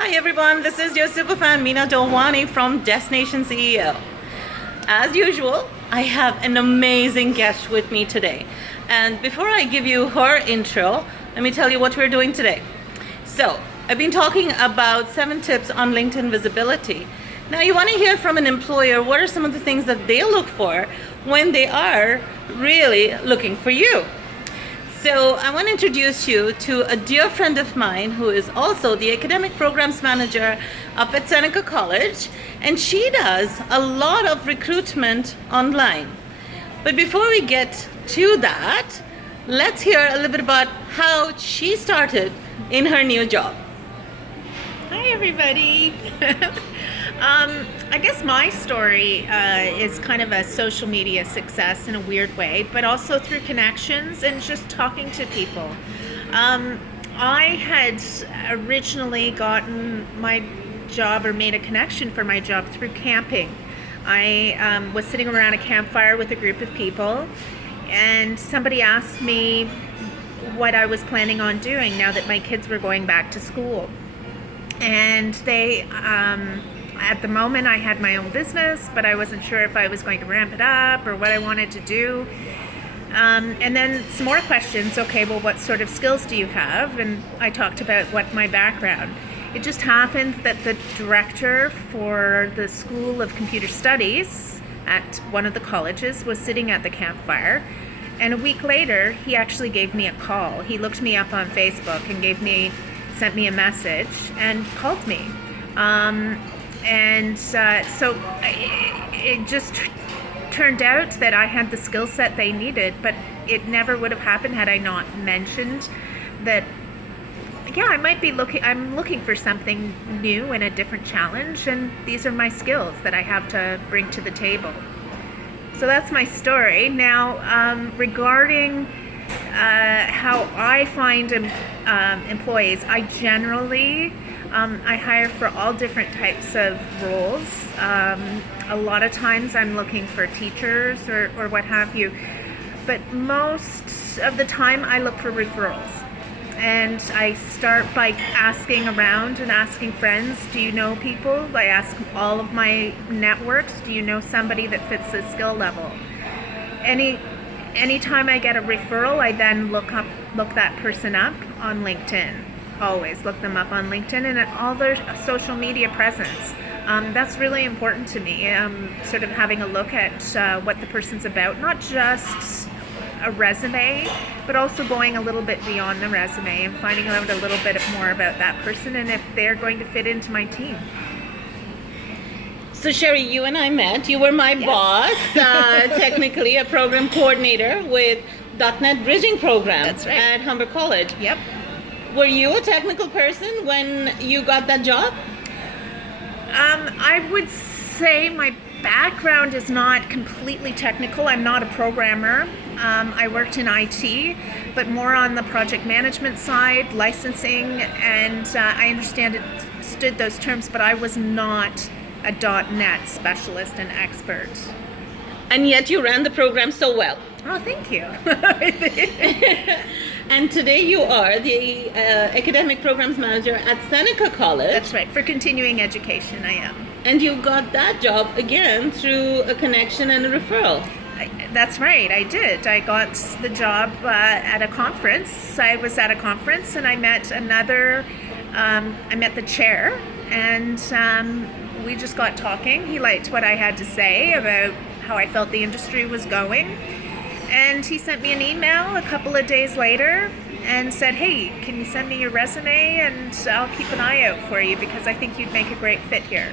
Hi everyone, this is your superfan Meena Dolwani from Destination CEO. As usual, I have an amazing guest with me today. And before I give you her intro, let me tell you what we're doing today. So, I've been talking about 7 tips on LinkedIn visibility. Now you want to hear from an employer what are some of the things that they look for when they are really looking for you. So I want to introduce you to a dear friend of mine who is also the academic programs manager up at Seneca College, and she does a lot of recruitment online. But before we get to that, let's hear a little bit about how she started in her new job. Hi, everybody. I guess my story is kind of a social media success in a weird way, but also through connections and just talking to people. I had originally gotten my job or made a connection for my job through camping. I was sitting around a campfire with a group of people, and somebody asked me what I was planning on doing now that my kids were going back to school. And they, at the moment, I had my own business, but I wasn't sure if I was going to ramp it up or what I wanted to do. And then some more questions. Okay, well, what sort of skills do you have? And I talked about what my background. It just happened that the director for the School of Computer Studies at one of the colleges was sitting at the campfire. And a week later, he actually gave me a call. He looked me up on Facebook and sent me a message and called me. So it just turned out that I had the skill set they needed, but it never would have happened had I not mentioned that, I'm looking for something new and a different challenge, and these are my skills that I have to bring to the table. So that's my story. Now, regarding how I find employees, I generally I hire for all different types of roles. A lot of times I'm looking for teachers or what have you, but most of the time I look for referrals. And I start by asking around and asking friends, do you know people? I ask all of my networks, do you know somebody that fits the skill level? Anytime I get a referral, I then look that person up on LinkedIn. Always look them up on LinkedIn and at all their social media presence. That's really important to me, sort of having a look at what the person's about, not just a resume, but also going a little bit beyond the resume and finding out a little bit more about that person and if they're going to fit into my team. So Sherry, you and I met. You were my boss, technically a program coordinator with .NET Bridging Program. That's right. At Humber College. Yep. Were you a technical person when you got that job? I would say my background is not completely technical. I'm not a programmer. I worked in IT, but more on the project management side, licensing, and I understood those terms, but I was not a .NET specialist and expert. And yet you ran the program so well. Oh, thank you. And today you are the academic programs manager at Seneca College. That's right. For continuing education, I am. And you got that job again through a connection and a referral. That's right. I did. I got the job at a conference. I was at a conference and I met the chair, and we just got talking. He liked what I had to say about how I felt the industry was going. And he sent me an email a couple of days later and said, hey, can you send me your resume and I'll keep an eye out for you because I think you'd make a great fit here.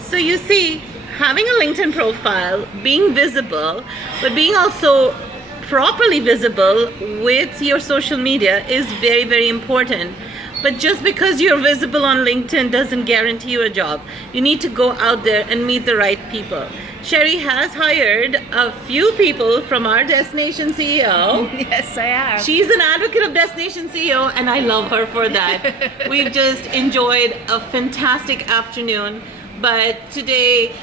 So you see, having a LinkedIn profile, being visible, but being also properly visible with your social media is very, very important. But just because you're visible on LinkedIn doesn't guarantee you a job. You need to go out there and meet the right people. Sherry has hired a few people from our Destination CEO. Yes, I have. She's an advocate of Destination CEO, and I love her for that. We've just enjoyed a fantastic afternoon. But today,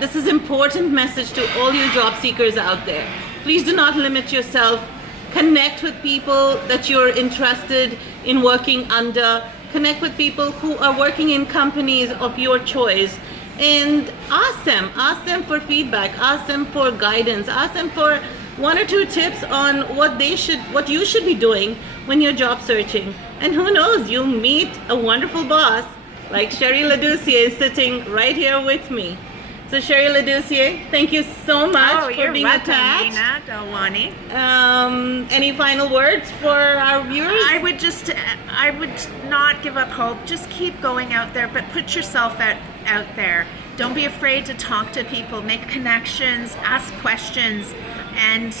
this is an important message to all you job seekers out there. Please do not limit yourself. Connect with people that you're interested in working under. connect with people who are working in companies of your choice and ask them for feedback, ask them for guidance, ask them for one or two tips on what you should be doing when you're job searching. And who knows, you'll meet a wonderful boss like Sherry Ladoucier is sitting right here with me. So Sherry Ladoucier, thank you so much for being attached. Nina Delwani. Any final words for our viewers? I would not give up hope. Just keep going out there, but put yourself out there. Don't be afraid to talk to people, make connections, ask questions, and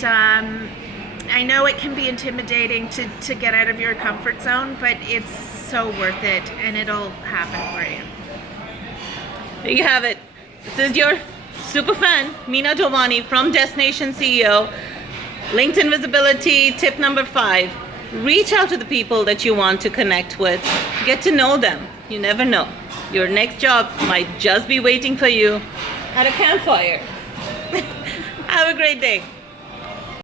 I know it can be intimidating to get out of your comfort zone, but it's so worth it, and it'll happen for you. There you have it. This is your super fan, Meena Delwani from Destination CEO. LinkedIn visibility tip number 5. Reach out to the people that you want to connect with. Get to know them. You never know. Your next job might just be waiting for you at a campfire. Have a great day.